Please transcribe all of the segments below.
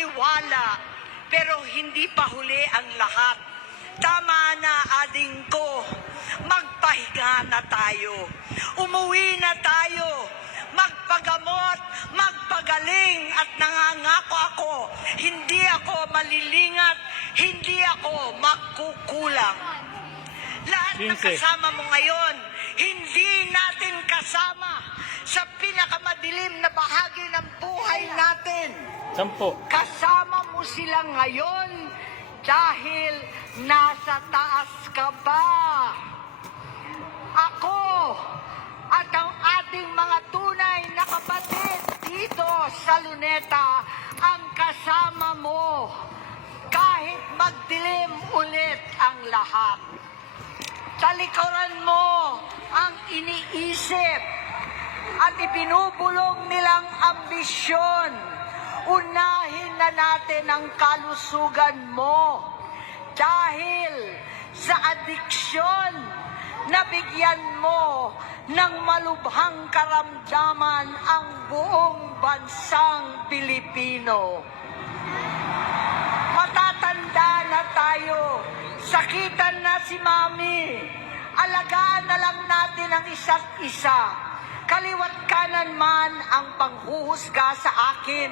Maniwala. Pero hindi pa huli ang lahat. Tama na, ading ko. Magpahinga na tayo. Umuwi na tayo. Magpagamot, magpagaling at nangangako ako. Hindi ako malilingat, hindi ako magkukulang. Lahat ng kasama mo ngayon, hindi natin kasama sa pinakamadilim na bahagi ng buhay natin. Sampo. Kasama mo sila ngayon dahil nasa taas ka ba? Ako at ang ating mga tunay na kapatid dito sa Luneta ang kasama mo kahit magdilim ulit ang lahat. Talikuran mo ang iniisip at ibinubulong nilang ambisyon. Unahin na natin ang kalusugan mo dahil sa adiksyon na bigyan mo ng malubhang karamdaman ang buong bansang Pilipino. Matatanda na tayo. Sakitan na si Mami. Alagaan na lang natin ang isa't isa. Kaliwat kanan man ang panghuhusga sa akin,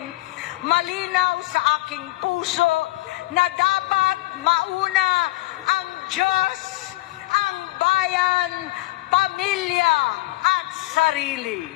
malinaw sa aking puso na dapat mauna ang Diyos, ang bayan, pamilya at sarili.